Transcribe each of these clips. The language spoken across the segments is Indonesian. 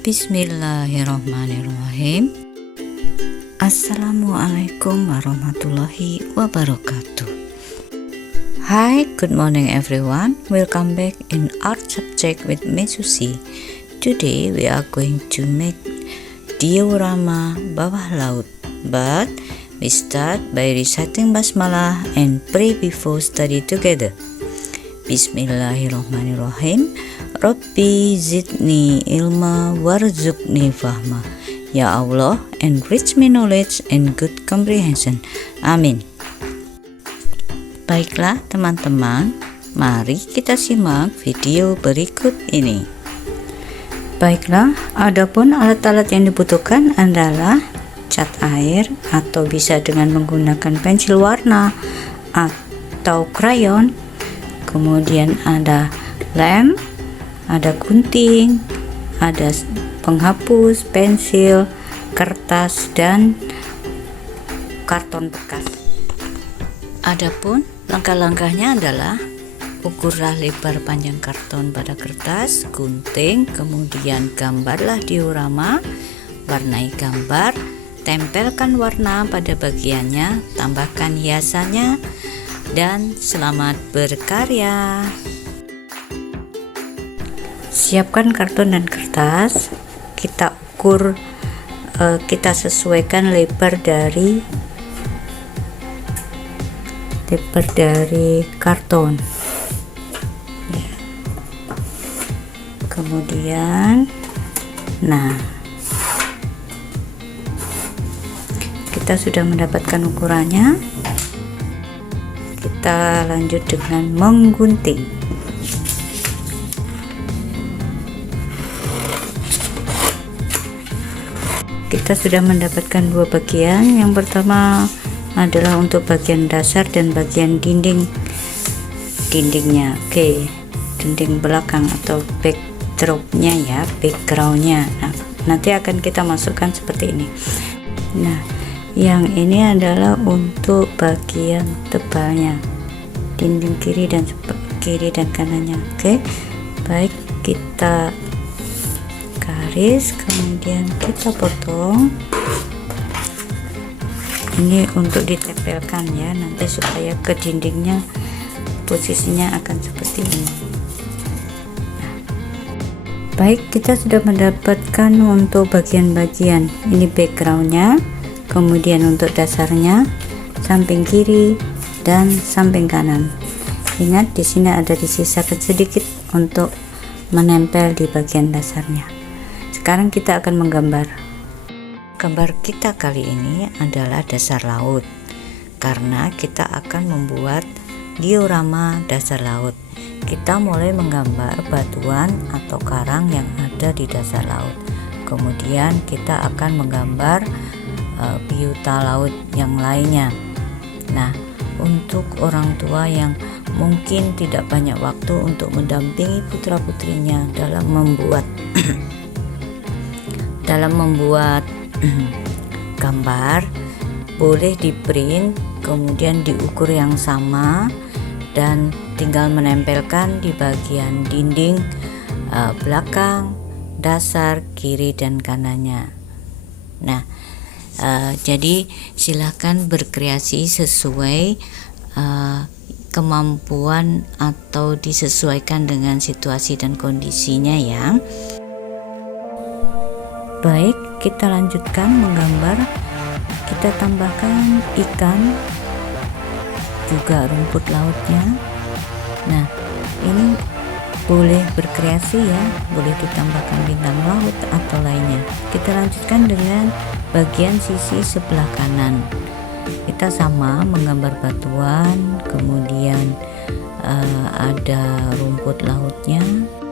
Bismillahirrahmanirrahim. Assalamualaikum warahmatullahi wabarakatuh. Hi, good morning everyone. Welcome back in art subject with Miss Susi. Today we are going to make diorama bawah laut, but we start by reciting basmalah and pray before study together. Bismillahirrahmanirrahim. Rabbi zidni ilma warzuqni fahma. Ya Allah, enrich me knowledge and good comprehension. Amin. Baiklah teman-teman, mari kita simak video berikut ini. Baiklah, adapun alat-alat yang dibutuhkan adalah cat air atau bisa dengan menggunakan pensil warna atau krayon. Kemudian ada lem, ada gunting, ada penghapus, pensil, kertas, dan karton bekas. Adapun langkah-langkahnya adalah ukurlah lebar panjang karton pada kertas, gunting, kemudian gambarlah diorama, warnai gambar, tempelkan warna pada bagiannya, tambahkan hiasannya, dan selamat berkarya. Siapkan karton dan kertas, kita ukur, kita sesuaikan lebar dari karton ya. Kemudian kita sudah mendapatkan ukurannya, kita lanjut dengan menggunting. Kita sudah mendapatkan dua bagian. Yang pertama adalah untuk bagian dasar dan bagian dindingnya. Oke, dinding belakang atau backdropnya ya, backgroundnya. Nanti akan kita masukkan seperti ini. Nah, yang ini adalah untuk bagian tebalnya, dinding kiri dan kanannya. Oke, baik, kita garis, kemudian kita potong. Ini untuk ditempelkan ya, nanti supaya ke dindingnya posisinya akan seperti ini. Baik, kita sudah mendapatkan untuk bagian-bagian. Ini backgroundnya, kemudian untuk dasarnya, samping kiri dan samping kanan. Ingat, di sini ada disisakan sedikit untuk menempel di bagian dasarnya. Sekarang kita akan menggambar. Gambar kita kali ini adalah dasar laut, karena kita akan membuat diorama dasar laut. Kita mulai menggambar batuan atau karang yang ada di dasar laut. Kemudian kita akan menggambar biota laut yang lainnya. Nah, untuk orang tua yang mungkin tidak banyak waktu untuk mendampingi putra-putrinya dalam membuat gambar, boleh di print, kemudian diukur yang sama, dan tinggal menempelkan di bagian dinding belakang, dasar, kiri, dan kanannya. Nah, jadi silahkan berkreasi sesuai kemampuan atau disesuaikan dengan situasi dan kondisinya ya. Baik, kita lanjutkan menggambar. Kita tambahkan ikan, juga rumput lautnya. Nah, ini boleh berkreasi ya, boleh ditambahkan bintang laut atau lainnya. Kita lanjutkan dengan bagian sisi sebelah kanan. Kita sama menggambar batuan, kemudian ada rumput lautnya.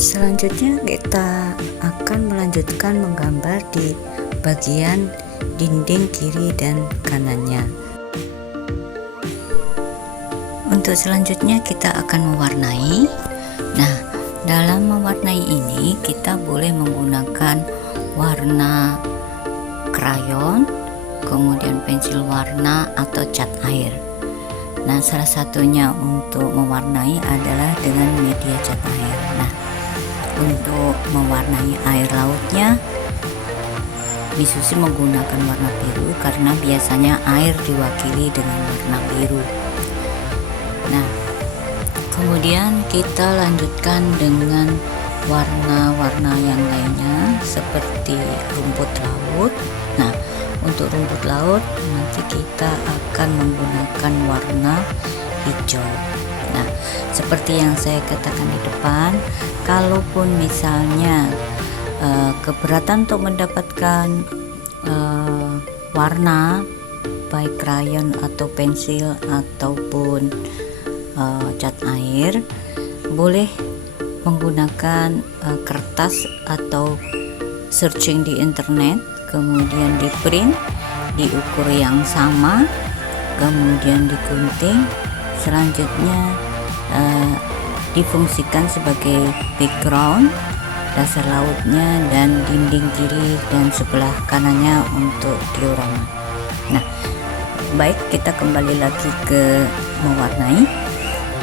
Selanjutnya kita akan melanjutkan menggambar di bagian dinding kiri dan kanannya. Untuk selanjutnya kita akan mewarnai. Nah, dalam mewarnai ini kita boleh menggunakan warna krayon, kemudian pensil warna atau cat air. Nah, salah satunya untuk mewarnai adalah dengan media cat air. Nah, Untuk mewarnai air lautnya, Misushi menggunakan warna biru karena biasanya air diwakili dengan warna biru. Nah, kemudian kita lanjutkan dengan warna-warna yang lainnya seperti rumput laut. Nah, untuk rumput laut nanti kita akan menggunakan warna hijau. Nah, seperti yang saya katakan di depan, kalaupun misalnya keberatan untuk mendapatkan warna baik krayon atau pensil ataupun cat air, boleh menggunakan kertas atau searching di internet, kemudian di print diukur yang sama, kemudian digunting, selanjutnya difungsikan sebagai background dasar lautnya dan dinding kiri dan sebelah kanannya untuk diorama. Nah, baik, kita kembali lagi ke mewarnai.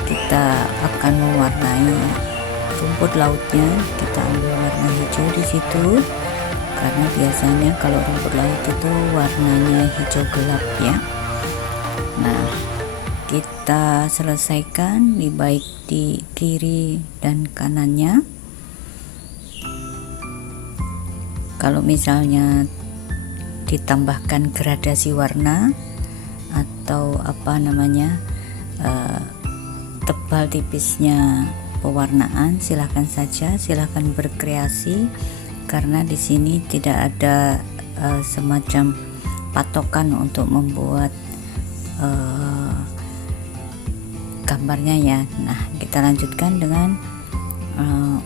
Kita akan mewarnai rumput lautnya. Kita ambil warna hijau di situ karena biasanya kalau rumput laut itu warnanya hijau gelap ya. Nah, kita selesaikan baik di kiri dan kanannya. Kalau misalnya ditambahkan gradasi warna atau tebal tipisnya pewarnaan, silahkan saja, silahkan berkreasi, karena di sini tidak ada semacam patokan untuk membuat gambarnya ya. Nah, kita lanjutkan dengan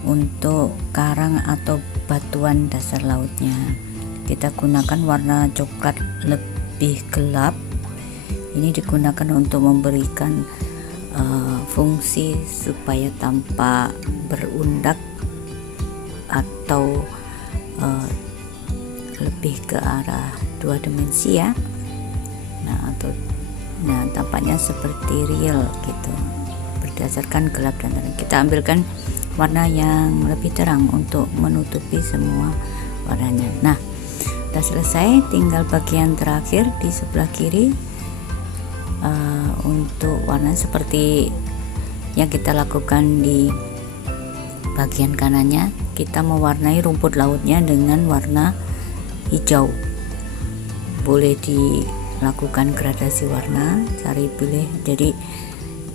untuk karang atau batuan dasar lautnya. Kita gunakan warna coklat lebih gelap. Ini digunakan untuk memberikan fungsi supaya tampak berundak atau lebih ke arah 2 dimensi ya. Nah, tampaknya seperti real gitu berdasarkan gelap dan terang. Kita ambilkan warna yang lebih terang untuk menutupi semua warnanya. Nah, sudah selesai, tinggal bagian terakhir di sebelah kiri. Untuk warna seperti yang kita lakukan di bagian kanannya, kita mewarnai rumput lautnya dengan warna hijau. Boleh dilakukan gradasi warna, cari pilih. Jadi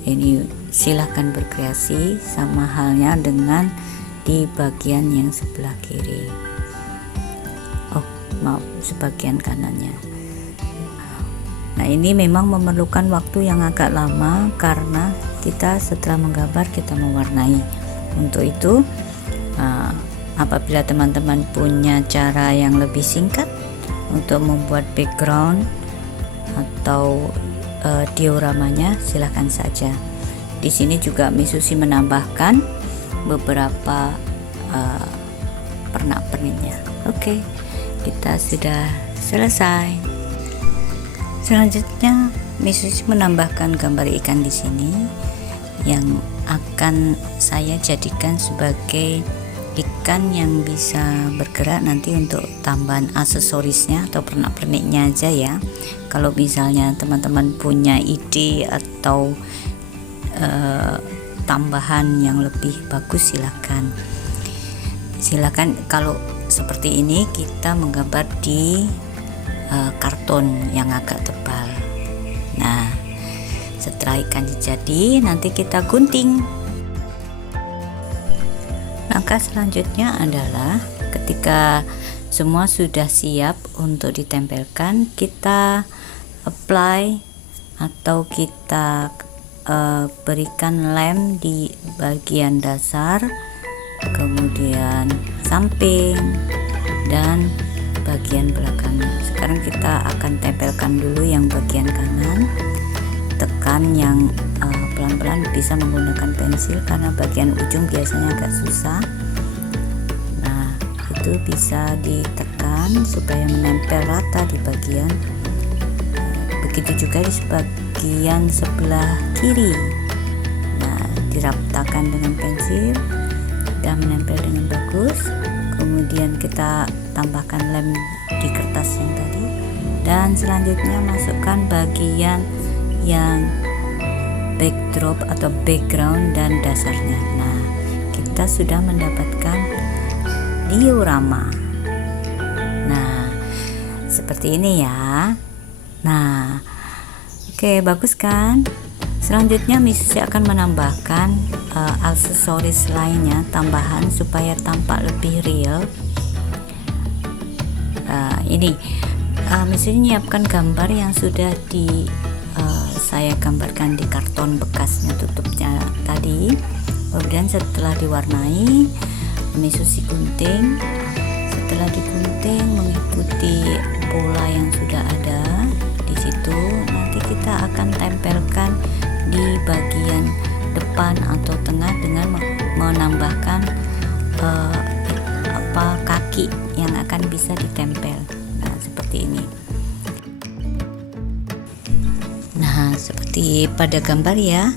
ini silahkan berkreasi, sama halnya dengan di bagian yang sebelah kiri. Sebagian kanannya. Nah, ini memang memerlukan waktu yang agak lama karena kita setelah menggambar kita mewarnai. Untuk itu, apabila teman-teman punya cara yang lebih singkat untuk membuat background atau dioramanya, silahkan saja. Di sini juga Misushi menambahkan beberapa pernak-perniknya. Oke, kita sudah selesai. Selanjutnya Misushi menambahkan gambar ikan di sini yang akan saya jadikan sebagai ikan yang bisa bergerak nanti untuk tambahan aksesorisnya atau pernak-perniknya aja ya. Kalau misalnya teman-teman punya ide atau tambahan yang lebih bagus, silakan. Kalau seperti ini kita menggambar di karton yang agak tebal. Nah, setelah ikan jadi, nanti kita gunting. Langkah selanjutnya adalah ketika semua sudah siap untuk ditempelkan, kita apply atau kita berikan lem di bagian dasar, kemudian samping dan bagian belakangnya. Sekarang kita akan tempelkan dulu yang bagian kanan. Tekan yang pelan-pelan, bisa menggunakan pensil karena bagian ujung biasanya agak susah. Nah, itu bisa ditekan supaya menempel rata di bagian. Begitu juga di bagian sebelah kiri. Nah, diratakan dengan pensil sudah menempel dengan bagus. Kemudian kita tambahkan lem di kertas yang tadi, dan selanjutnya masukkan bagian yang backdrop atau background dan dasarnya. Nah, kita sudah mendapatkan diorama. Nah, seperti ini ya. Nah, oke, bagus kan? Selanjutnya Miss Susi akan menambahkan aksesoris lainnya tambahan supaya tampak lebih real. Ini Miss Susi menyiapkan gambar yang sudah saya gambarkan di karton bekasnya tutupnya tadi. Kemudian setelah diwarnai, Miss Susi gunting. Setelah digunting mengikuti pola yang sudah ada di situ, nanti kita akan tempelkan di bagian depan atau tengah dengan menambahkan kaki yang akan bisa ditempel. Nah, seperti ini. Nah, seperti pada gambar ya,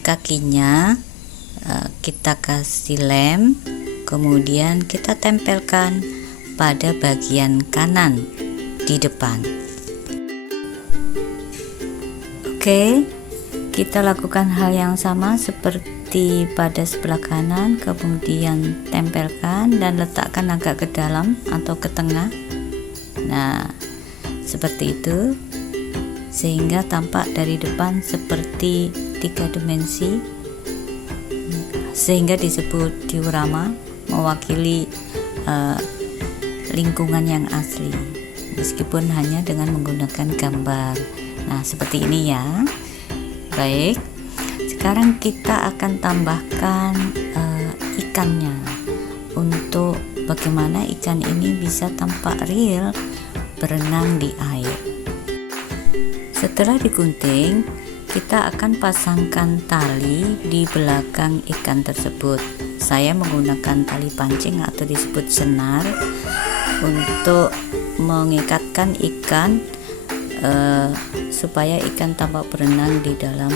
kakinya kita kasih lem, kemudian kita tempelkan pada bagian kanan di depan. Oke, kita lakukan hal yang sama seperti pada sebelah kanan, kemudian tempelkan dan letakkan agak ke dalam atau ke tengah. Nah, seperti itu, sehingga tampak dari depan seperti 3 dimensi, sehingga disebut diorama, mewakili lingkungan yang asli meskipun hanya dengan menggunakan gambar. Nah, seperti ini ya. Baik, sekarang kita akan tambahkan ikannya untuk bagaimana ikan ini bisa tampak real berenang di air. Setelah digunting, kita akan pasangkan tali di belakang ikan tersebut. Saya menggunakan tali pancing atau disebut senar untuk mengikatkan ikan supaya ikan tampak berenang di dalam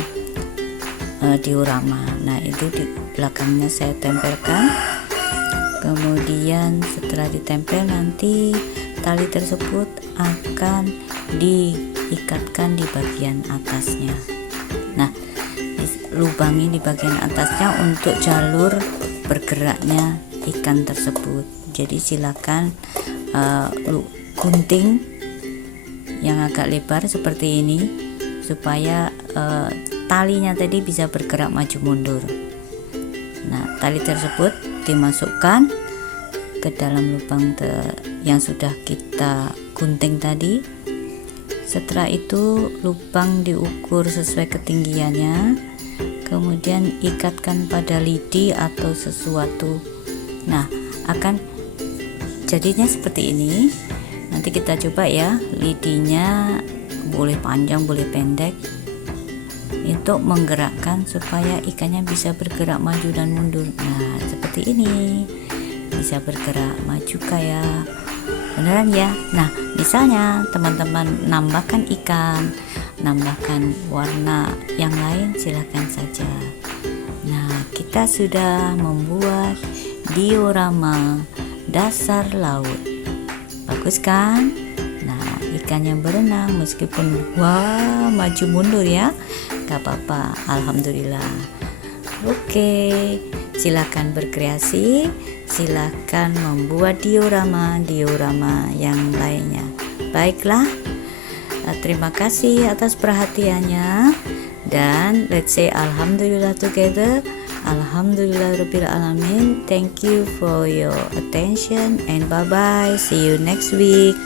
diorama. Nah, itu di belakangnya saya tempelkan. Kemudian setelah ditempel, nanti tali tersebut akan diikatkan di bagian atasnya. Nah, lubangi di bagian atasnya untuk jalur bergeraknya ikan tersebut. Jadi silakan gunting yang agak lebar seperti ini supaya talinya tadi bisa bergerak maju mundur. Nah, tali tersebut dimasukkan ke dalam lubang yang sudah kita gunting tadi. Setelah itu lubang diukur sesuai ketinggiannya, kemudian ikatkan pada lidi atau sesuatu. Nah, akan jadinya seperti ini. Nanti kita coba ya, lidinya boleh panjang boleh pendek untuk menggerakkan supaya ikannya bisa bergerak maju dan mundur. Nah, seperti ini, bisa bergerak maju kayak beneran ya. Nah, misalnya teman-teman nambahkan ikan, nambahkan warna yang lain, silahkan saja. Nah, kita sudah membuat diorama dasar laut. Bagus kan? Nah, ikannya berenang meskipun maju mundur ya, gak apa-apa, alhamdulillah. Oke, silakan berkreasi, silakan membuat diorama yang lainnya. Baiklah, terima kasih atas perhatiannya, dan let's say alhamdulillah together. Alhamdulillahirabbil alamin. Thank you for your attention and bye bye. See you next week.